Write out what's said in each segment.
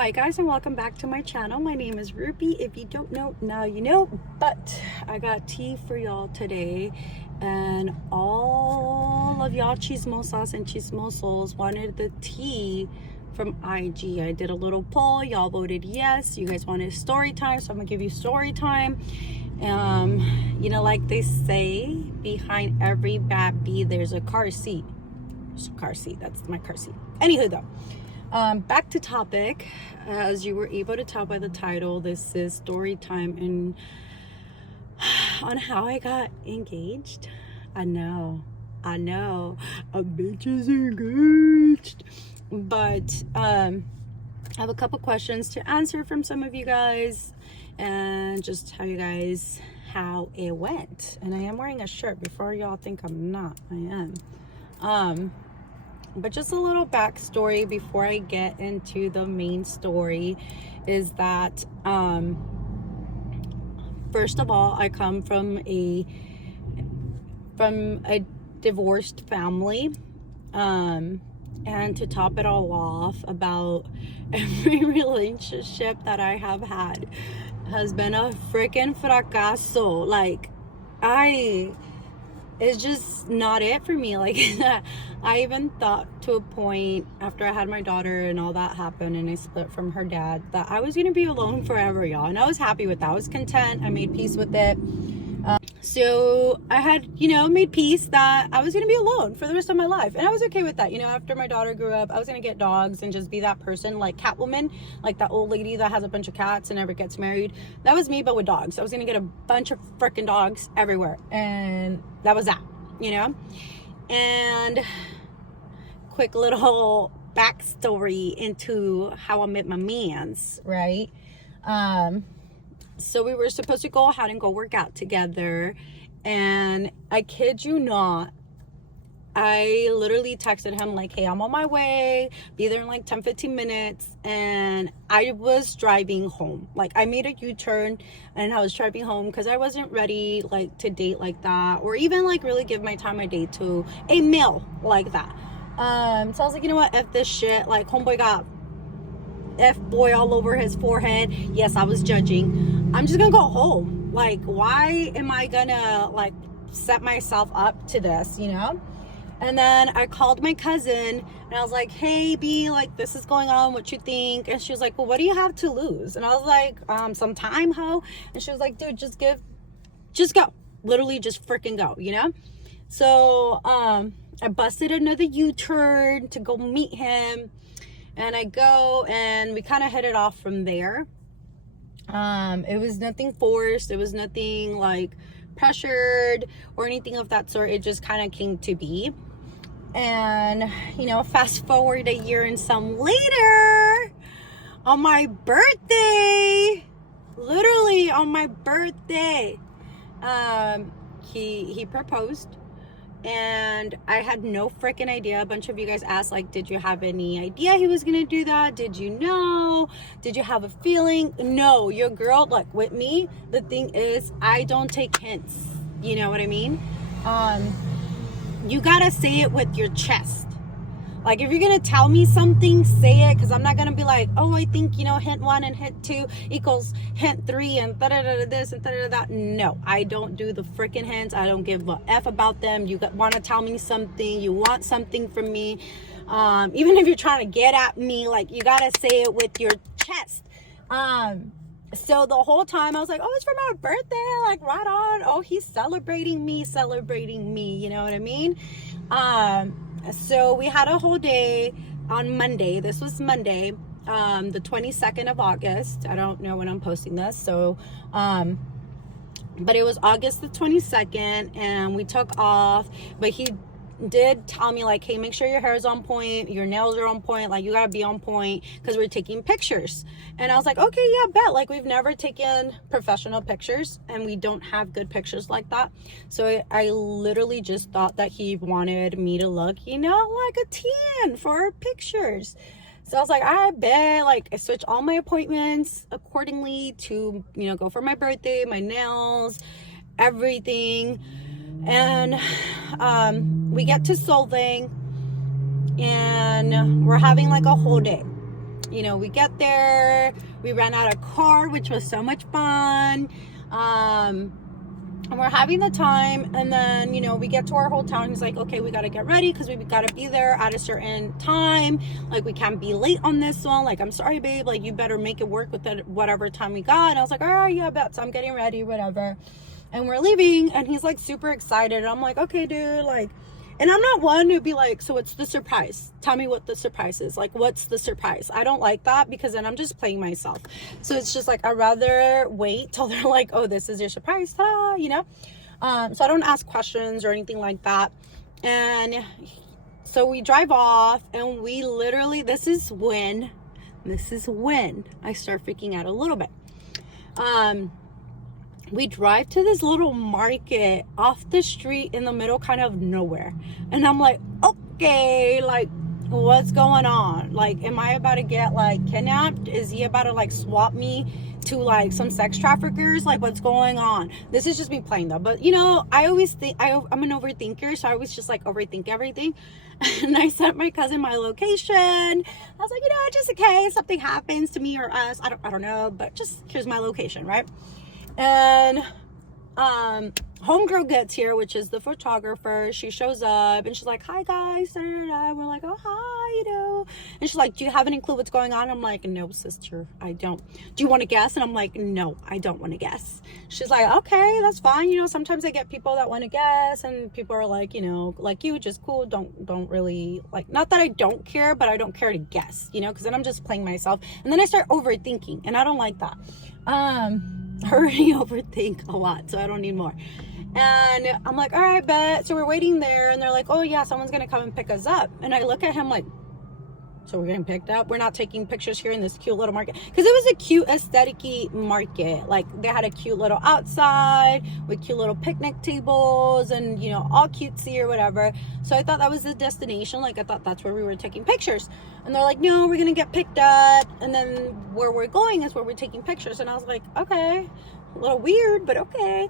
Hi guys, and welcome back to my channel. My name is Ruby. If you don't know, now you know. But I got tea for y'all today, and all of y'all chismosas and chismosos wanted the tea from IG. I did a little poll. Y'all voted yes. You guys wanted story time, so I'm gonna give you story time. Like they say, behind every bad bee there's a car seat. Car seat. That's my car seat. Anywho, though. Back to topic. As you were able to tell by the title, this is story time and on how I got engaged. I know a bitch is engaged, but I have a couple questions to answer from some of you guys and just tell you guys how it went. And I am wearing a shirt before y'all think I'm not. I am. But just a little backstory before I get into the main story is that first of all, I come from a divorced family, and to top it all off, about every relationship that I have had has been a freaking fracaso. Like, it's just not it for me. Like, I even thought to a point after I had my daughter and all that happened and I split from her dad that I was gonna be alone forever, y'all. And I was happy with that. I was content. I made peace with it. So I had, made peace that I was gonna be alone for the rest of my life. And I was okay with that. After my daughter grew up, I was gonna get dogs and just be that person, like Catwoman, like that old lady that has a bunch of cats and never gets married. That was me, but with dogs. I was gonna get a bunch of freaking dogs everywhere. And that was that, And quick little backstory into how I met my mans, right? So we were supposed to go ahead and go work out together, and I kid you not, I literally texted him like, hey, I'm on my way, be there in like 10-15 minutes. And I was driving home. Like, I made a U-turn and I was driving home because I wasn't ready like to date like that, or even like really give my time of day to a male like that. So I was like, you know what, F this shit. Like, homeboy got F-boy all over his forehead. Yes, I was judging. I'm just gonna go home. Like, why am I gonna like set myself up to this, And then I called my cousin and I was like, hey B, like, this is going on, what you think? And she was like, well, what do you have to lose? And I was like, some time, ho. And she was like, dude, just go. Literally just freaking go, So I busted another U-turn to go meet him, and I go and we kind of hit it off from there. It was nothing forced. It was nothing like pressured or anything of that sort. It just kind of came to be. And fast forward a year and some later, on my birthday, literally on my birthday, he proposed, and I had no freaking idea. A bunch of you guys asked, like, did you have any idea he was gonna do that? Did you know? Did you have a feeling? No, your girl, like, with me, the thing is, I don't take hints. You know what I mean? You gotta say it with your chest. Like, if you're gonna tell me something, say it, because I'm not gonna be like, oh, I think, hint 1 and hint 2 equals hint 3 and da-da-da-da this and da-da-da that. No, I don't do the freaking hints. I don't give a F about them. You want to tell me something, you want something from me, even if you're trying to get at me, like, you gotta say it with your chest. So the whole time I was like, oh, it's for my birthday, like, right on. Oh, he's celebrating me, you know what I mean? So we had a whole day on Monday. This was Monday, the 22nd of August. I don't know when I'm posting this. So, but it was August the 22nd, and we took off, but he did tell me, like, hey, make sure your hair is on point, your nails are on point, like, you gotta be on point, because we're taking pictures. And I was like, okay, yeah, bet. Like, we've never taken professional pictures, and we don't have good pictures like that. So I literally just thought that he wanted me to look, like a 10 for our pictures. So I was like, I bet. Like, I switched all my appointments accordingly to, go for my birthday, my nails, everything. And we get to Solvang, and we're having like a whole day. You know, we get there, we ran out of car, which was so much fun. And we're having the time, and then, you know, we get to our hotel, and he's like, okay, we got to get ready because we got to be there at a certain time. Like, we can't be late on this one. Like, I'm sorry, babe. Like, you better make it work with whatever time we got. And I was like, all right, yeah, bet. So I'm getting ready, whatever. And we're leaving, and he's like super excited. And I'm like, okay, dude, like, and I'm not one to be like, so what's the surprise? Tell me what the surprise is. Like, what's the surprise? I don't like that because then I'm just playing myself. So it's just like, I'd rather wait till they're like, oh, this is your surprise, ta-da, you know? So I don't ask questions or anything like that. And so we drive off, and we literally, this is when I start freaking out a little bit. We drive to this little market off the street in the middle kind of nowhere. And I'm like, okay, like, what's going on? Like, am I about to get like kidnapped? Is he about to like swap me to like some sex traffickers? Like, what's going on? This is just me playing though. But you know, I always think I'm an overthinker, so I always just like overthink everything. And I sent my cousin my location. I was like, you know, just in case something happens to me or us, I don't know, but just here's my location, right? And homegirl gets here, which is the photographer. She shows up, and she's like, hi guys, and we're like, oh hi, you know. And she's like, do you have any clue what's going on? I'm like, no, sister, I don't. Do you want to guess? And I'm like, no, I don't want to guess. She's like, okay, that's fine. You know, sometimes I get people that want to guess, and people are like, you know, like you, just cool, don't really, like, not that I don't care, but I don't care to guess, you know, because then I'm just playing myself, and then I start overthinking, and I don't like that. I already overthink a lot, so I don't need more. And I'm like, all right, bet. So we're waiting there, and they're like, oh yeah, someone's gonna come and pick us up. And I look at him like, so we're getting picked up? We're not taking pictures here in this cute little market? Because it was a cute aesthetic-y market. Like, they had a cute little outside with cute little picnic tables and, you know, all cutesy or whatever. So I thought that was the destination. Like, I thought that's where we were taking pictures. And they're like, no, we're gonna get picked up, and then where we're going is where we're taking pictures. And I was like, okay, a little weird, but okay.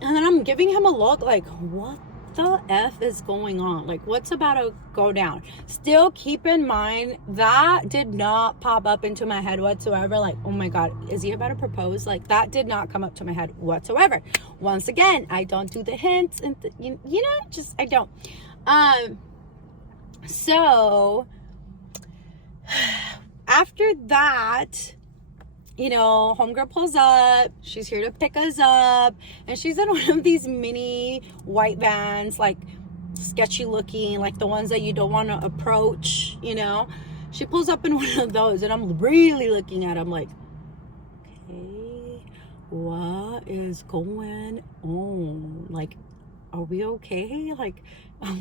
And then I'm giving him a look like, what the F is going on? Like, what's about to go down? Still keep in mind, that did not pop up into my head whatsoever. Like, oh my God, is he about to propose? Like, that did not come up to my head whatsoever. Once again, I don't do the hints, and you know, just, I don't. So after that, you know, homegirl pulls up. She's here to pick us up, and she's in one of these mini white vans, like sketchy looking, like the ones that you don't want to approach, you know. She pulls up in one of those, and I'm really looking at him like, okay, what is going on? Like, are we okay? Like,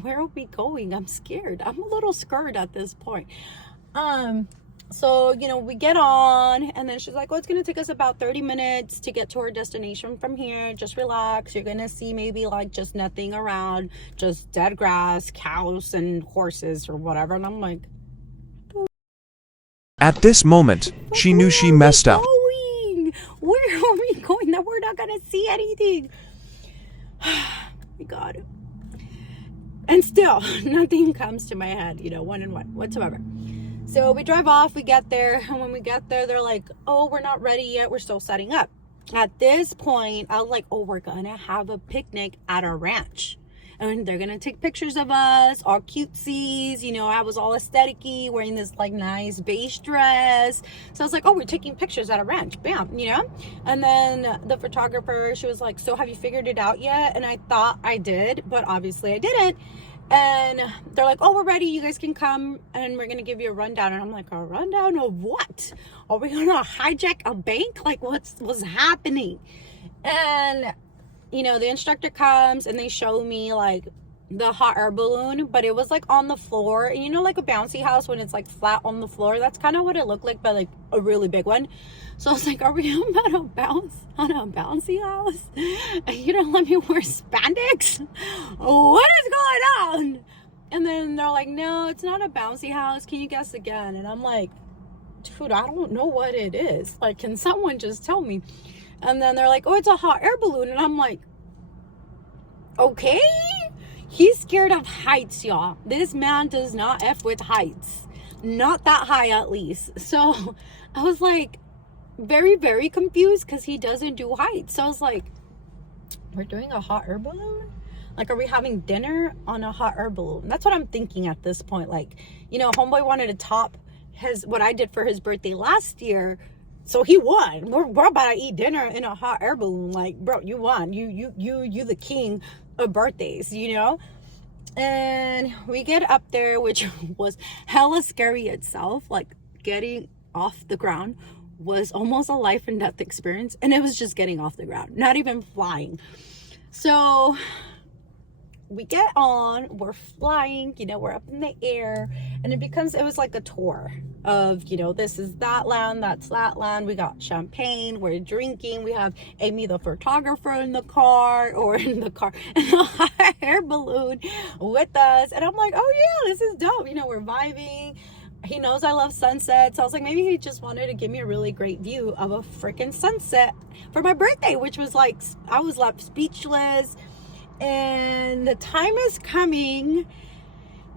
where are we going? I'm scared. I'm a little scared at this point. So, you know, we get on, and then she's like, well, it's going to take us about 30 minutes to get to our destination from here. Just relax. You're going to see maybe like just nothing around, just dead grass, cows, and horses or whatever. And I'm like, at this moment, she knew she messed up. Where are we going? That we're not going to see anything. My God. And still, nothing comes to my head, you know, one and one whatsoever. So we drive off, we get there, and when we get there, they're like, oh, we're not ready yet, we're still setting up. At this point, I was like, oh, we're gonna have a picnic at our ranch. And they're gonna take pictures of us, all cutesies, you know, I was all aesthetic-y, wearing this like nice beige dress. So I was like, oh, we're taking pictures at a ranch, bam, you know? And then the photographer, she was like, so have you figured it out yet? And I thought I did, but obviously I didn't. And they're like, oh, we're ready, you guys can come, and we're gonna give you a rundown. And I'm like, a rundown of what? Are we gonna hijack a bank? Like, what's happening? And you know, the instructor comes, and they show me like the hot air balloon, but it was like on the floor. And you know, like a bouncy house when it's like flat on the floor, that's kind of what it looked like, but like a really big one. So I was like, are we about to bounce on a bouncy house? And you don't let me wear spandex? What is going on? And then they're like, no, it's not a bouncy house, can you guess again? And I'm like, dude, I don't know what it is. Like, can someone just tell me? And then they're like, oh, it's a hot air balloon. And I'm like, okay. He's scared of heights, y'all. This man does not F with heights. not that high at least. So I was like very, very confused because he doesn't do heights. So I was like, we're doing a hot air balloon? Like, are we having dinner on a hot air balloon? That's what I'm thinking at this point. Like, you know, homeboy wanted to top what I did for his birthday last year. So he won. We're about to eat dinner in a hot air balloon. Like, bro, you won. You the king of birthdays, you know? And we get up there, which was hella scary itself. Like, getting off the ground was almost a life and death experience. And it was just getting off the ground, not even flying. So we get on, we're flying, you know, we're up in the air, and it was like a tour of, you know, this is that land, that's that land. We got champagne, we're drinking, we have Amy the photographer in the car, in the hot air balloon with us. And I'm like, oh yeah, this is dope. You know, we're vibing. He knows I love sunsets. So I was like, maybe he just wanted to give me a really great view of a freaking sunset for my birthday, which was like, I was left speechless. And the time is coming,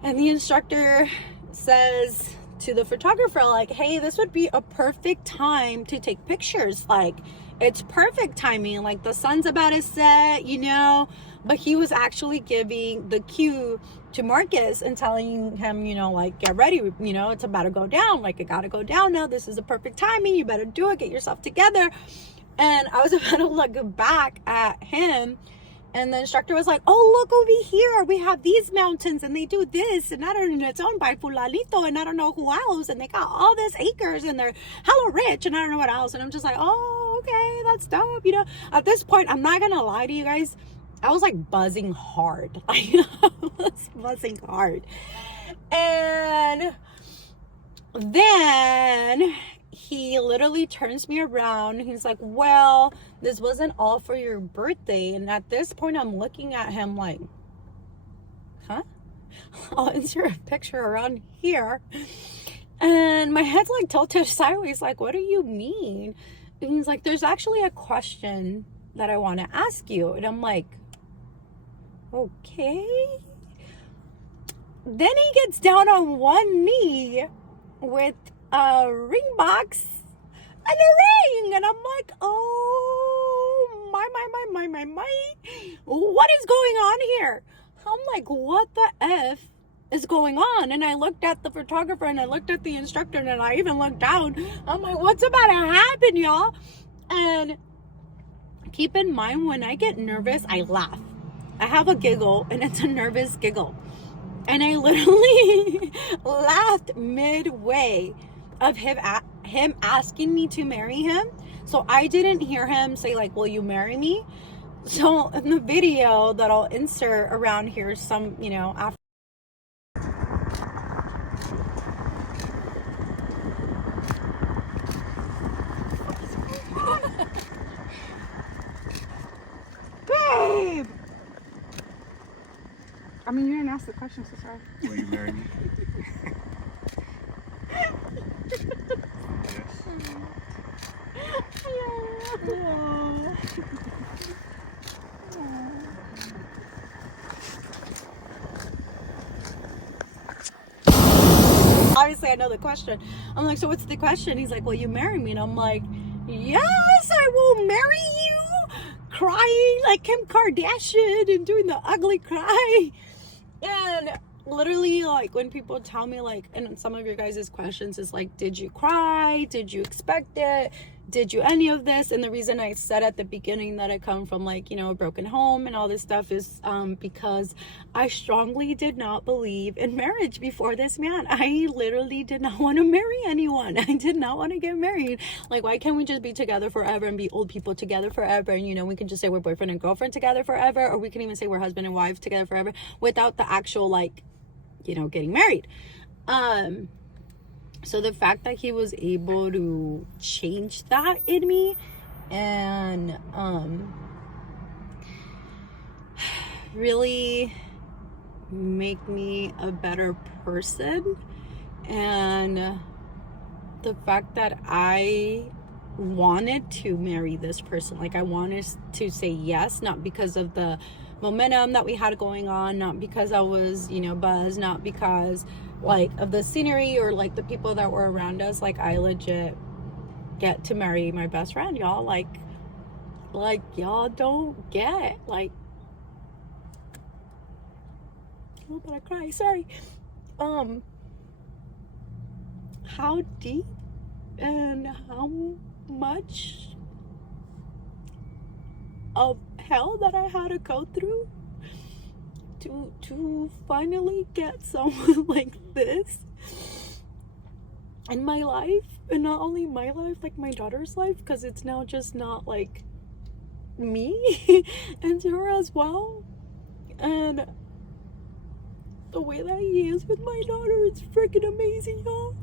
and the instructor says to the photographer, like, hey, this would be a perfect time to take pictures. Like, it's perfect timing. Like, the sun's about to set, you know. But he was actually giving the cue to Marcus and telling him, you know, like, get ready, you know, it's about to go down. Like, it got to go down now. This is a perfect timing. You better do it. Get yourself together. And I was about to look back at him. And the instructor was like, oh, look over here. We have these mountains and they do this. And I don't know, it's owned by Fulalito and I don't know who else. And they got all this acres and they're hella rich and I don't know what else. And I'm just like, oh, okay, that's dope. You know, at this point, I'm not going to lie to you guys. I was like buzzing hard. I was buzzing hard. And then he literally turns me around. He's like, well, this wasn't all for your birthday. And at this point, I'm looking at him like, huh? I'll insert a picture around here. And my head's like tilted sideways. Like, what do you mean? And he's like, there's actually a question that I want to ask you. And I'm like, okay. Then he gets down on one knee with a ring box and a ring, and I'm like, oh my, what is going on here? I'm like, what the F is going on? And I looked at the photographer and I looked at the instructor and I even looked down. I'm like, what's about to happen, y'all? And keep in mind, when I get nervous, I laugh. I have a giggle, and it's a nervous giggle. And I literally laughed midway of him asking me to marry him. So I didn't hear him say, like, will you marry me? So in the video that I'll insert around here, some, you know, after. Babe! I mean, you didn't ask the question, so sorry. Will you marry me? Yes. Yeah. Obviously, I know the question. I'm like, so what's the question? He's like, will you marry me? And I'm like, yes, I will marry you. Crying like Kim Kardashian and doing the ugly cry. And literally, like, when people tell me, like, and some of your guys' questions is like, did you cry? Did you expect it? Did you any of this? And the reason I said at the beginning that I come from, like, you know, a broken home and all this stuff is because I strongly did not believe in marriage before this man. I literally did not want to marry anyone. I did not want to get married. Like, why can't we just be together forever and be old people together forever? And, you know, we can just say we're boyfriend and girlfriend together forever, or we can even say we're husband and wife together forever without the actual, like, you know, getting married. So the fact that he was able to change that in me and really make me a better person, and the fact that I wanted to marry this person, like, I wanted to say yes, not because of the momentum that we had going on, not because I was, you know, buzzed, not because like of the scenery or like the people that were around us. Like, I legit get to marry my best friend, y'all. Like y'all don't get, like, oh, but I cry, sorry. How deep and how much of hell that I had to go through to finally get someone like this in my life. And not only my life, like my daughter's life, because it's now just not like me and her as well. And the way that he is with my daughter, it's freaking amazing, y'all.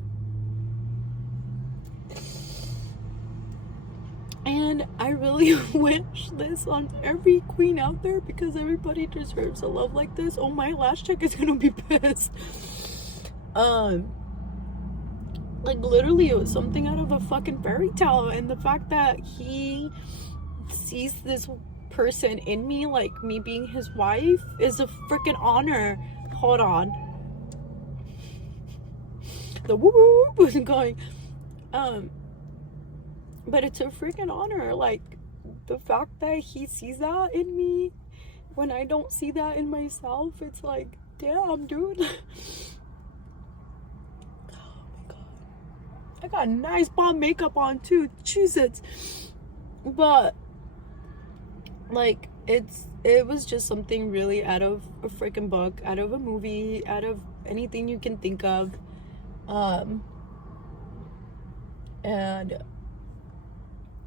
And I really wish this on every queen out there, because everybody deserves a love like this. Oh, my last chick is gonna be pissed. Like, literally, it was something out of a fucking fairy tale. And the fact that he sees this person in me, like me being his wife, is a freaking honor. Hold on. The whoop whoop wasn't going. But it's a freaking honor. Like, the fact that he sees that in me when I don't see that in myself, it's like, damn, dude. Oh my god. I got nice bomb makeup on too. Jesus. But like, it was just something really out of a freaking book, out of a movie, out of anything you can think of. And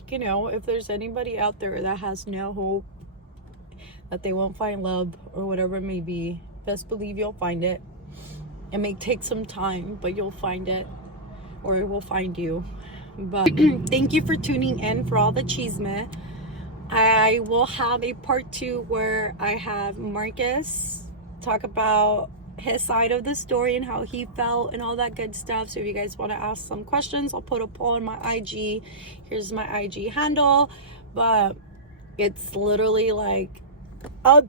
you know, if there's anybody out there that has no hope that they won't find love or whatever it may be, best believe you'll find it. It may take some time, but you'll find it, or it will find you. But thank you for tuning in for all the chisme. I will have a part 2 where I have Marcus talk about his side of the story and how he felt and all that good stuff. So if you guys want to ask some questions, I'll put a poll on my IG. Here's my IG handle. But it's literally like,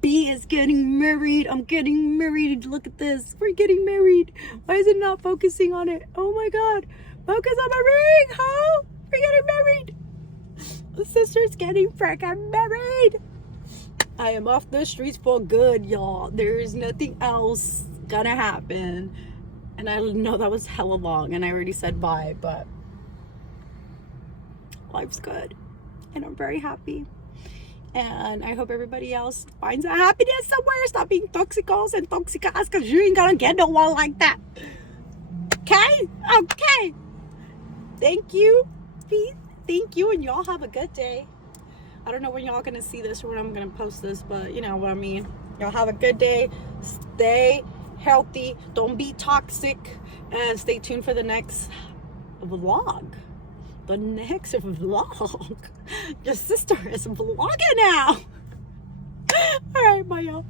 B is getting married. I'm getting married. Look at this. We're getting married. Why is it not focusing on it? Oh my god. Focus on my ring, huh? We're getting married. The sister's getting freaking married. I am off the streets for good, y'all. There is nothing else gonna happen. And I know that was hella long and I already said bye, but life's good and I'm very happy. And I hope everybody else finds a happiness somewhere. Stop being toxicos and toxicas, because you ain't gonna get no one like that. Okay? Okay. Thank you. Peace. Thank you, and y'all have a good day. I don't know when y'all gonna see this or when I'm gonna post this, but you know what I mean. Y'all have a good day. Stay healthy. Don't be toxic. And stay tuned for the next vlog. The next vlog. Your sister is vlogging now. Alright, bye y'all.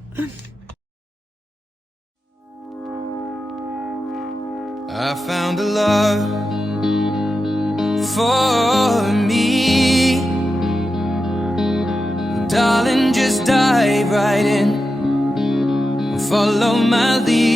I found a love for me. Well, darling, just dive right in. Follow my lead.